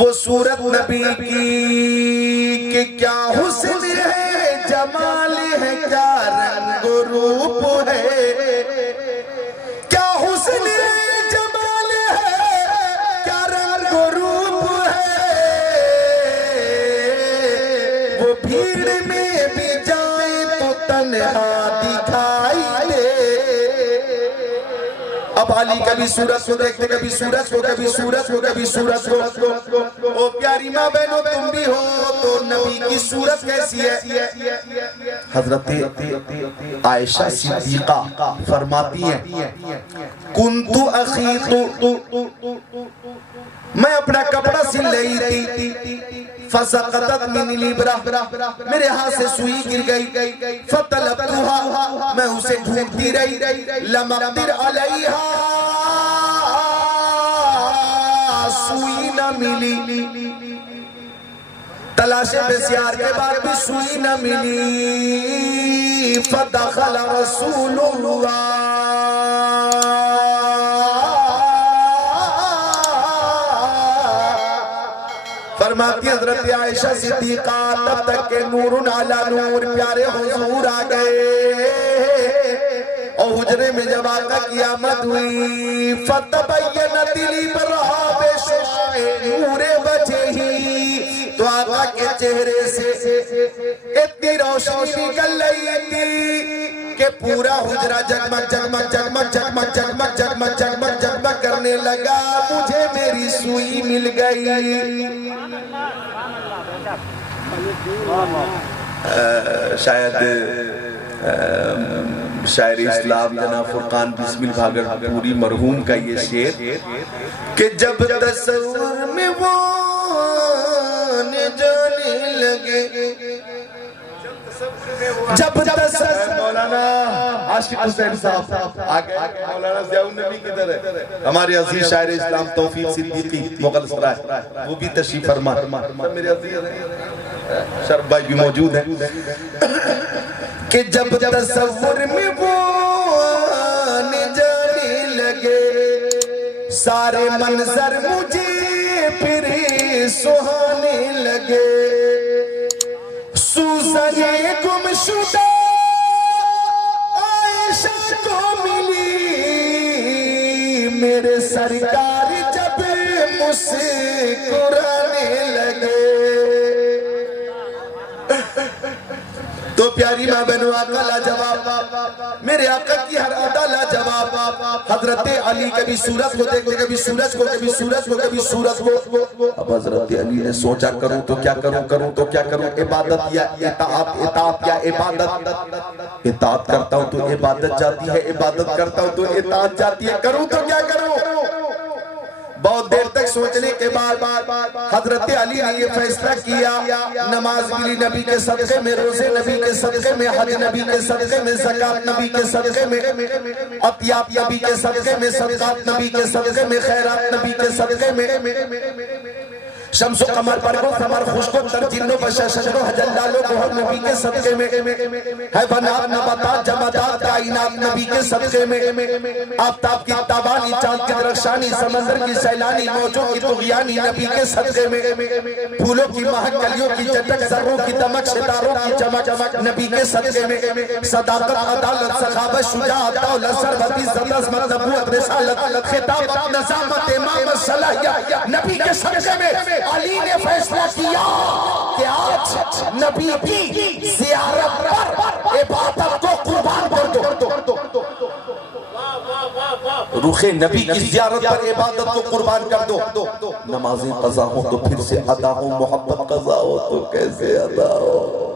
وہ صورت نبی کی کہ کیا حسن ہے، جمال ہے، کیا رنگ و روپ ہے، کیا حسن ہے، جمال ہے، کیا رنگ و روپ ہے، وہ بھیڑ میں بھی جائیں تو تنہا دکھائی دے۔ اب علی کبھی سورج کو دیکھتے، کبھی سورج کو، کبھی سورج کو، کبھی سورج کو۔ او پیاری ماں بہنوں تم بھی ہو تو نبی کی صورت کیسی ہے؟ حضرت عائشہ صدیقہ فرماتی ہیں کنت اخیط، میں اپنا کپڑا سل رہی تھی، فسقطت من الابرہ، میرے ہاتھ سے سوئی گر گئی، فطلبتها، میں اسے ڈھونڈتی رہی، لم اقدر علیہا، سوئی نہ ملی، تلاش بسیار کے بعد بھی سوئی نہ ملی، فدخل رسول اللہ، فرماتی حضرت عائشہ صدیقہ تب تک کہ نور علی نور پیارے حضور آ گئے، اور حجرے میں جب آقا کی آمد ہوئی، فتبینت الابرہ بشعاع نور وجہہ، تو آقا کے چہرے سے اتنی روشنی نکل رہی تھی کہ پورا حجرہ جگمگ جگمگ جگمگ جگمگ جگمگ جگمگ جگمگ جگمگ کرنے لگا، مجھے میری سوئی مل گئی۔ شاید شاعر اسلام جناب فرقان بسمل بھاگر پوری مرحوم کا یہ شعر کہ جب تصور میں وہ آنے جانے لگے، جب تصور مولانا عاشق حسین صاحب آگے مولانا ضیاء النبی کی طرح ہمارے عزیز شاعر اسلام توفیق صدیقی مغل سرائے وہ بھی تشریف فرما، میرے عزیز شرف بھائی بھی موجود ہیں، کہ جب تصور میں وہ آنے جانے لگے، سارے منظر مجھے پھر سہانے لگے، سوزن گمشدہ عائشہ کو ملی، میرے سرکار جب مسکرانے لگے۔ تو پیاری ماں بہنوں آقا لاجواب، میرے آقا کی ہر ادا لاجواب، حضرت علی کبھی سورج کو دیکھتے، کبھی سورج کو، کبھی سورج کو، کبھی سورج کو۔ اب حضرت علی نے سوچا کروں تو کیا کروں، کروں تو کیا کروں، عبادت یا اطاعت، اطاعت یا عبادت، اطاعت کرتا ہوں تو عبادت جاتی ہے، عبادت کرتا ہوں تو اطاعت جاتی ہے، کروں تو کیا کروں۔ بہت دیر تک سوچنے کے بعد حضرت علی نے یہ فیصلہ کیا، نماز ملی نبی کے صدقے میں، روزے نبی کے صدقے میں، حج نبی کے صدقے میں، زکوٰۃ نبی کے صدقے میں، عطیات نبی کے صدقے میں، صدقات نبی کے صدقے میں، خیرات نبی کے صدقے میں، شمس و قمر برق و ثمر خشک و تر جن و بشر شجر و حجر لال و گوہر نبی کے صدقے میں، حیوانات نباتات جمادات کائنات نبی کے صدقے میں، آفتاب کی تابانی چاند کی درخشانی سمندر کی سیلانی موجوں کی طغیانی نبی کے صدقے میں، پھولوں کی مہک کلیوں کی چٹک ذروں کی دمک ستاروں کی چمک نبی کے صدقے میں، صداقت عدالت سخاوت شجاعت دولت ثروت عزت عظمت نبوت رسالت خطابت نظامت امامت صلاحیت نبی کے صدقے میں علی نے فیصلہ کیا کہ آج نبی کی زیارت پر عبادت کو قربان کر دو، روح نبی کی زیارت پر عبادت کو قربان کر دو، نمازیں قضا ہو تو پھر سے ادا ہو، محبت قضا ہو تو کیسے ادا ہو۔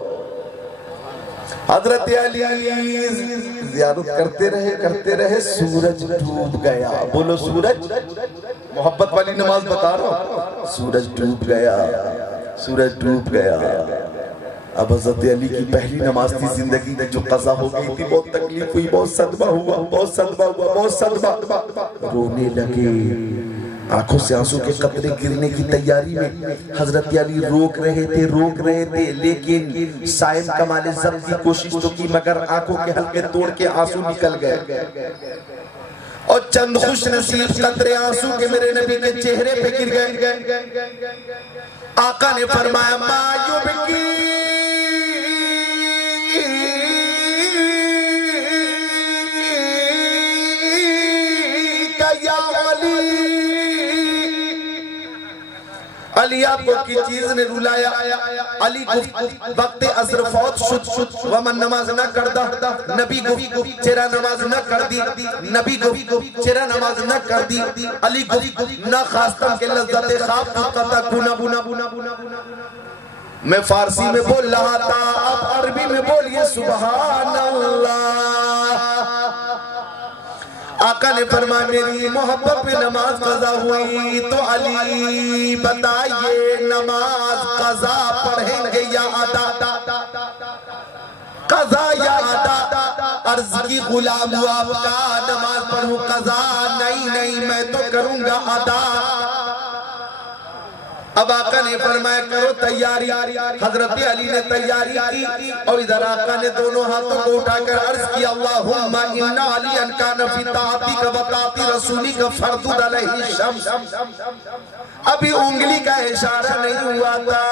حضرت علی زیارت کرتے رہے، سورج ڈوب گیا، بولو سورج، محبت والی نماز بتا رہا ہوں، سورج ڈوب گیا۔ اب حضرت علی کی پہلی نماز تھی زندگی میں جو قضا ہو گئی تھی، بہت تکلیف ہوئی، بہت صدمہ ہوا، رونے لگے، آنکھوں سے آنسو کے قطرے گرنے کی تیاری میں حضرت علی روک رہے تھے، لیکن سائن کمال ضبط کی کوشش تو کی مگر آنکھوں کے حلقے توڑ کے آنسو نکل گئے۔ اور چند خوش نصیب قطرے آنسو کے میرے نبی کے چہرے پہ گر گئے. آقا نے فرمایا ما یبکی کا یا علی آپ کو کی چیز نے رلایا. علی وقت عصر فوت شد ومن نماز نہ کردہ نبی کو چرا نماز نہ کر دی نبی کو چرا نماز نہ کر دی علی کو نہ خواستم کہ لذت خواب تو قطع کنا. میں فارسی میں بول رہا تھا آپ عربی میں بولیے سبحان اللہ. آقا نے فرمایا میری محبت میں نماز قضا ہوئی تو علی بتائیے نماز قضا پڑھیں گے یا ادا؟ قضا یا ادا؟ عرض کی غلام ہوا آپ کا نماز پڑھوں قضا نہیں میں تو کروں گا ادا. اب آقا نے فرمایا کرو تیاری. حضرت علی نے تیاری کی اور ادھر آقا نے دونوں ہاتھوں کو اٹھا کر عرض کیا اللہم ان علی کان فی طاعتک و طاعت رسولک فردد علیہ الشمس. ابھی انگلی کا اشارہ نہیں ہوا تھا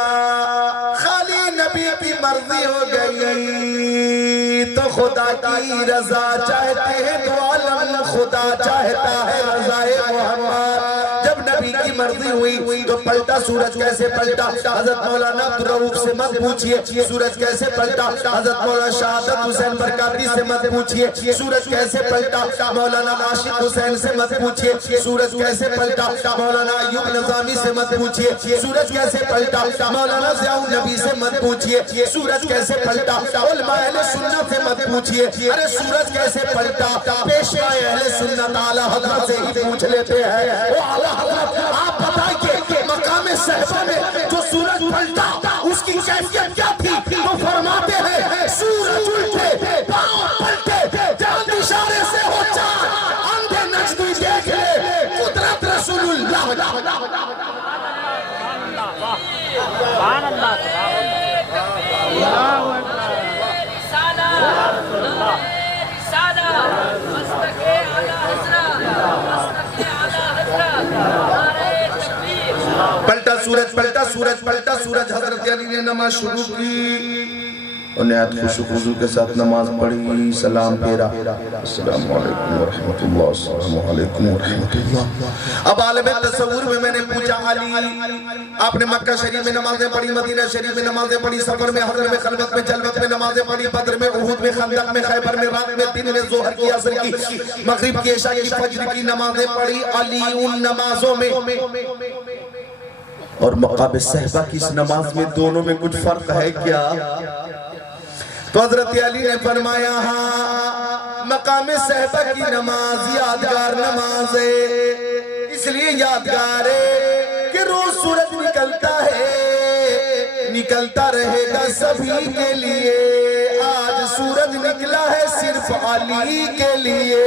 خالی نبی کی مرضی ہو گئی تو خدا کی رضا چاہتے ہیں تو عالم خدا چاہتا ہے رضا محمد. جب نبی کی مرضی ہوئی تو پلٹا سورج کیسے پلٹا حضرت مولانا عبدالرؤوف سے مت پوچھئے سورج کیسے پلٹا. حضرت مولانا شہادت حسین برکاتی سے مت پوچھئے سورج کیسے پلٹا. مولانا عاشق حسین سے مت پوچھئے سورج کیسے پلٹا. مولانا ایوب نظامی سے مت پوچھئے سورج کیسے پلٹا. مولانا ضیاء النبی سے مت پوچھئے سورج کیسے پلٹا. علماء اہل سنت سے مت پوچھئے ارے سورج کیسے پلٹا. پیشوا اہل سنت اعلیٰ حضرت سے ہی پوچھ لیتے ہیں. وہ اعلیٰ حضرت آپ بتائیے کہ مقام صحبہ میں جو سورج پلٹا اس کی کیفیت کیا تھی؟ وہ فرماتے ہیں سورج الٹے پاؤں پلٹے چاند اشارے سے ہو چار اندھے نجدی دیکھ لے قدرت رسول اللہ. سبحان اللہ پلٹا سورج حضرت علی نے نماز شروع کی اور نہایت خوشو خضوع کے ساتھ نماز پڑھی. سلام پھیرا السلام علیکم ورحمت اللہ السلام علیکم ورحمت اللہ. اب عالم تصور میں نے پوچھا علی آپ نے مکہ شریف میں نمازیں پڑھی مدینہ شریف میں نمازیں پڑھی سفر میں حضر میں خلوت میں جلوت میں نمازیں پڑھی بدر میں احد میں خندق میں خیبر میں رات میں دن میں ظہر کی عصر کی مغرب کی عشاء کی فجر کی نمازیں پڑھی. علی ان نمازوں میں اور مقام صحبہ کی اس نماز میں دونوں میں کچھ فرق ہے کیا؟ تو حضرت علی نے فرمایا ہاں مقام صحبہ کی نماز یادگار نماز ہے. اس لیے یادگار ہے کہ روز سورج نکلتا ہے نکلتا رہے گا سبھی کے لیے. آج سورج نکلا ہے صرف علی کے لیے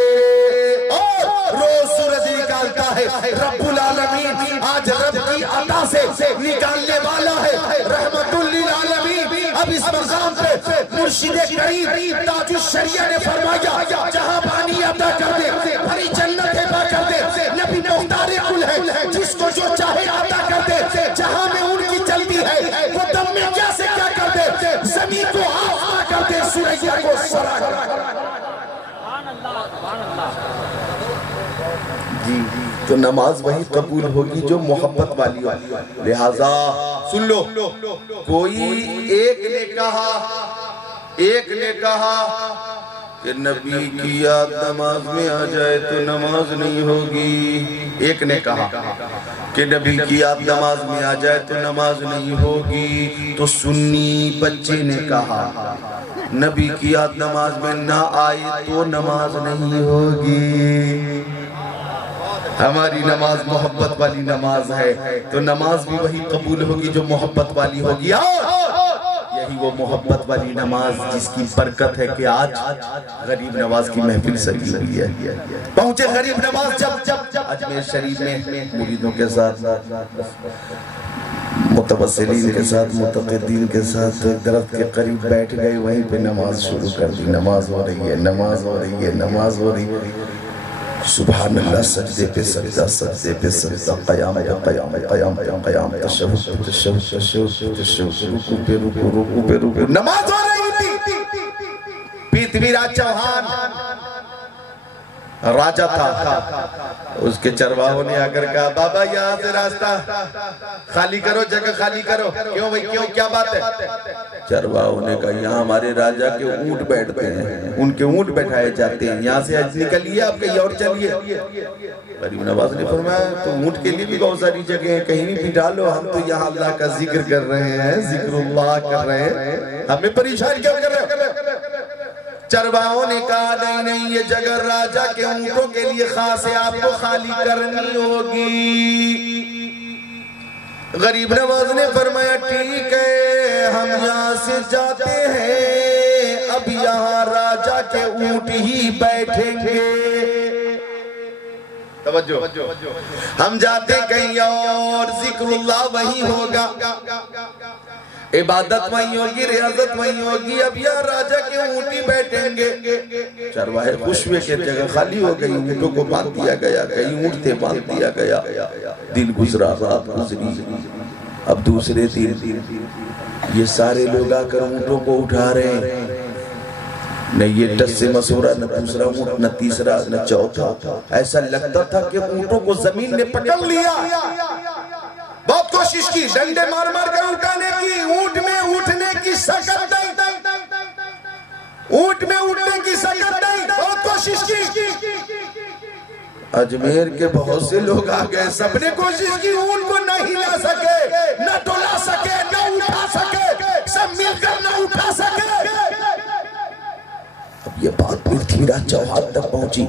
اور روز سورج نکالتا ہے رب العالمین. آج رب کی عطا سے نکالنے والا ہے رحمت للعالمین. اب اس مقام پہ مرشد کریم تاج الشریعہ نے فرمایا جہاں بانی عطا کر دے بھری جنت عطا کر دے. نبی مختار کل ہے جس کو جو چاہے عطا کر دے. جہاں میں ان کی چلتی ہے وہ دم میں کیسے کیا کر دے زمین کو آفا کر دے سورج کو سرا کر دے. جی تو نماز وہی قبول ہوگی جو محبت والی ہوگی. لہذا سن لو کوئی ایک نے کہا کہ نبی کی یاد نماز میں آ جائے تو نماز نہیں ہوگی. ایک نے کہا کہ نبی کی یاد نماز میں آ جائے تو نماز نہیں ہوگی. تو سنی بچے نے کہا نبی کی یاد نماز میں نہ آئی تو نماز نہیں ہوگی. ہماری نماز محبت والی نماز ہے تو نماز بھی وہی قبول ہوگی جو محبت والی ہوگی. یہی وہ محبت والی نماز جس کی برکت ہے کہ آج غریب نواز کی محفل سجی ہوئی ہے. پہنچے غریب نواز جب اجمیر شریف میں مریدوں کے ساتھ متوسلین کے ساتھ متقدین کے ساتھ درخت کے قریب بیٹھ گئے. وہیں پہ نماز شروع کر دی. نماز ہو رہی ہے نماز ہو رہی ہے نماز ہو رہی ہے. سبحان اللہ، سجدے پہ سجدہ، سجدے پہ سجدہ، قیام پہ قیام، قیام پہ قیام، تشہد پہ تشہد، تشہد پہ تشہد، رکوع پہ رکوع، رکوع پہ رکوع، نماز ہو رہی تھی۔ پرتھوی راج چوہان راجہ تھا، اس کے چرواہوں نے آ کر کہا بابا یہاں سے راستہ خالی کرو، جگہ خالی کرو۔ کیوں بھئی کیوں، کیا بات ہے؟ چرواہوں نے کہا یہاں ہمارے راجہ کے اونٹ بیٹھتے ہیں، ان کے اونٹ بیٹھائے جاتے ہیں، یہاں سے حج نکلیے، آپ کہیں اور چلیے۔ غریب نواز نے فرمایا تو اونٹ کے لیے بھی بہت ساری جگہ ہیں، کہیں بھی بٹھا لو، ہم تو یہاں اللہ کا ذکر کر رہے ہیں، ذکر اللہ کر رہے ہیں، ہمیں پریشان کیوں کر رہے ہیں؟ چرواہوں نے کہا نہیں نہیں، یہ جگہ راجہ کے اونٹوں کے لیے خاص ہے، آپ کو خالی کرنی ہوگی۔ غریب نواز نے فرمایا ٹھیک ہے، ہم یہاں سے جاتے ہیں، اب یہاں راجہ کے اونٹ ہی بیٹھیں گے۔ توجہ، ہم جاتے کہیں اور، ذکر اللہ وہیں ہوگا، عبادت وہیں ہوگی، ریاضت وہیں ہوگی، اب یہاں راجہ کے اونٹی بیٹھیں گے۔ چرواہے خوش ہوئے کہ جگہ خالی ہو گئی، اونٹوں کو باندھ دیا گیا، کئی اونٹ تھے باندھ دیا گیا۔ دن گزرا، رات گزری، اب دوسرے دن یہ سارے لوگ آ کر اونٹوں کو اٹھا رہے ہیں، نہ یہ ٹس سے مسورا، نہ دوسرا اونٹ، نہ تیسرا، نہ چوتھا، ایسا لگتا تھا کہ اونٹوں کو زمین نے پکڑ لیا۔ بہت کوشش کی، ڈنڈے مار مار کر اٹھانے کی، اونٹ میں اٹھنے کی سکت نہیں، اونٹ میں اٹھنے کی سکت نہیں، بہت کوشش کی۔ اجمیر کے بہت سے لوگ آ گئے، سب نے کوشش کی، اونٹ کو نہ ہلا سکے، نہ ڈولا سکے، نہ اٹھا سکے، سب مل کر نہ اٹھا سکے۔ اب یہ بات پرتھوی راج چوہان تک پہنچی،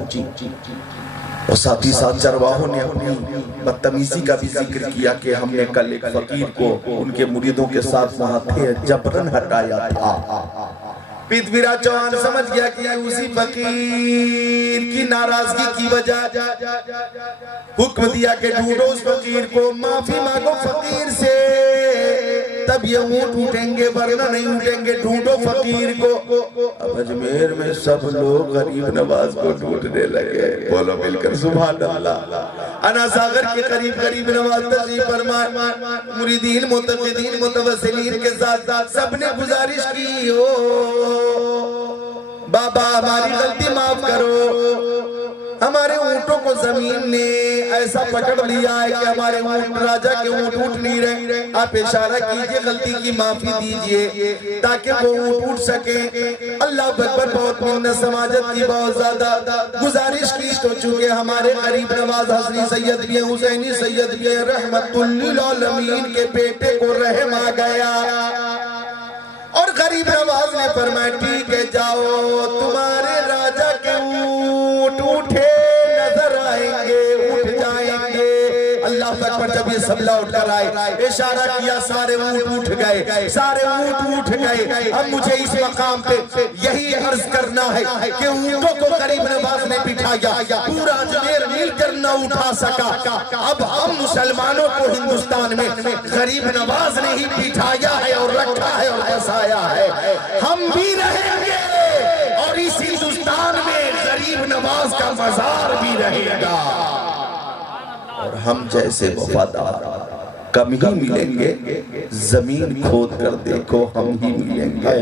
اور ساتھ ہی ساتھ چرواہوں نے اپنی بدتمیزی کا بھی ذکر کیا کہ ہم نے کل ایک فقیر کو ان کے مریدوں کے ساتھ وہاں تھے، جبرن ہٹایا تھا۔ پرتھوی راج چوہان سمجھ گیا کہ اسی فقیر کی ناراضگی کی وجہ، حکم دیا کہ ڈھونڈو اس فقیر کو، معافی مانگو فقیر سے، تب یہ اونٹ اٹھیں گے ورنہ نہیں اٹھیں گے، ڈھونڈو فقیر کو۔ اب اجمیر میں سب لوگ غریب نواز کو ڈھونڈنے لگے، بولو مل کر سبحان اللہ۔ انا ساغر کے قریب غریب نواز تشریف فرمائے، مریدین متقدین متوسلین کے ساتھ سب نے گزارش کی، بابا ہماری غلطی معاف کرو، ہمارے اونٹوں کو زمین نے ایسا پکڑ لیا ہے کہ ہمارے اونٹ راجہ کے اونٹ اٹھ نہیں رہے، آپ اشارہ کیجئے، غلطی کی معافی دیجئے تاکہ وہ اونٹ اٹھ سکیں۔ اللہ اکبر، بہت منت سماجت کی، بہت زیادہ گزارش کی، تو چونکہ ہمارے غریب نواز حسنی سید بھی ہیں، حسینی سید بھی ہیں، رحمت للعالمین کے بیٹے کو رحم آ گیا، اور غریب نواز نے فرمایا ٹھیک ہے جاؤ، تمہارے راجہ کے اونٹ اٹھے نظر آئیں گے، اٹھ جائیں گے۔ اللہ اکبر، جب یہ سب لوٹ کر آئے، اشارہ کیا، سارے اونٹ اٹھ گئے، سارے اونٹ اٹھ گئے۔ اب مجھے اس مقام پہ یہی عرض کرنا ہے کہ اونٹوں کو غریب نواز نے بٹھایا، پورا اجمیر مل کر نہ اٹھا سکا، اب ہم مسلمانوں کو ہندوستان میں غریب نواز نے ہی بٹھایا ہے اور رکھا ہے اور بسایا ہے، ہم بھی رہیں گے، اور اس ہندوستان میں غریب نواز کا مزار بھی رہے گا، اور ہم جیسے وفادار کم ہی ملیں گے، زمین کھود کر دیکھو ہم ہی ملیں گے۔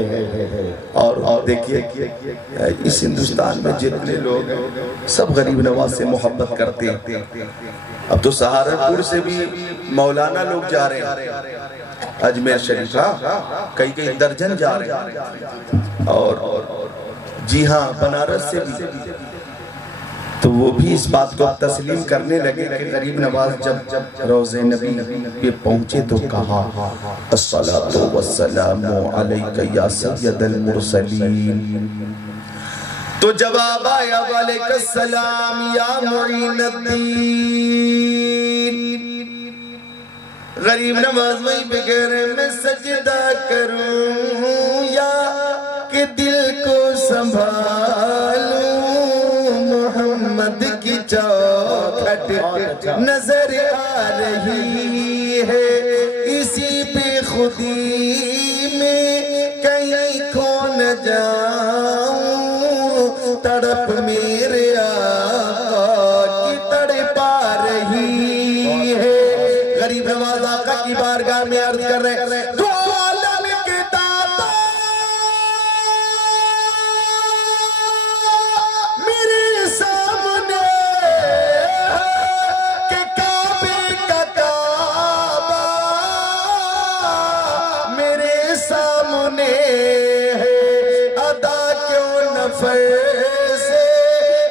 اور دیکھیے اس ہندوستان میں جتنے لوگ سب غریب نواز سے محبت کرتے ہیں، اب تو سہارنپور سے بھی مولانا لوگ جا رہے ہیں، اجمیر شریف کئی کئی درجن جا رہے ہیں، اور جی ہاں بنارس سے بھی، تو وہ بھی اس بات کو تسلیم کرنے لگے کہ غریب نواز جب روضہ نبی پہ پہنچے تو کہا الصلاۃ والسلام علیک یا سید المرسلین، تو جواب آیا وعلیک السلام یا معین الدین۔ غریب نواز وہی پہ کہہ رہے میں سجدہ کروں یا کہ دل کو سنبھالوں، محمد کی چوکھٹ نظر آ رہی ہے، اسی پہ خودی میں کہیں کھو نہ جاؤں، تڑپ میرے آقا بارگاہ میں عرض کر رہے ہیں دو عالم کے داتا میرے سامنے کہ کعبے کا کعبہ میرے سامنے ہے ادا کیوں نفر سے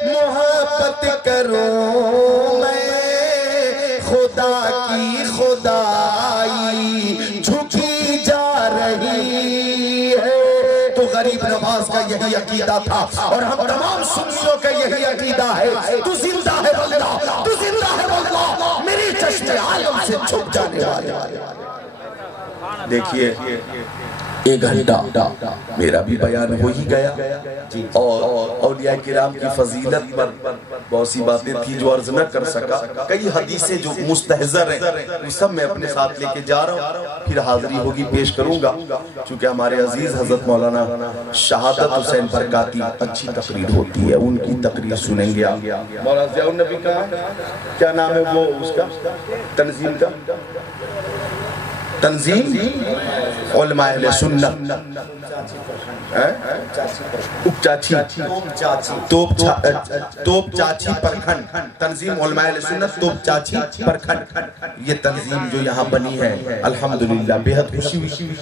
محبت کروں میں خدا کی خدائی جھکی جا رہی ہے تو غریب نواز کا یہی عقیدہ تھا اور ہم تمام سنیوں کا یہی عقیدہ ہے تو زندہ ہے واللہ تو زندہ ہے واللہ میری چشم عالم سے چھپ جانے والے دیکھیے ایک گھنٹہ میرا بھی بیان ہو ہی گیا اور اولیاء کرام کی فضیلت پر بہت سی باتیں تھی جو عرض نہ کر سکا کئی حدیثیں جو مستحضر ہیں وہ سب میں اپنے ساتھ لے کے جا رہا ہوں پھر حاضری ہوگی پیش کروں گا چونکہ ہمارے عزیز حضرت مولانا شہادت حسین برکاتی اچھی تقریر ہوتی ہے ان کی تقریر سنیں گے آپ مولانا ضیاء النبی کا کیا نام ہے وہ اس کا تنظیم کا تنظیم علماء اہل سنت توپ چاچی پرکھنڈ تنظیم علماء اہل سنت توپ چاچی پرکھنڈ یہ تنظیم جو یہاں بنی ہے الحمدللہ بے حد خوشی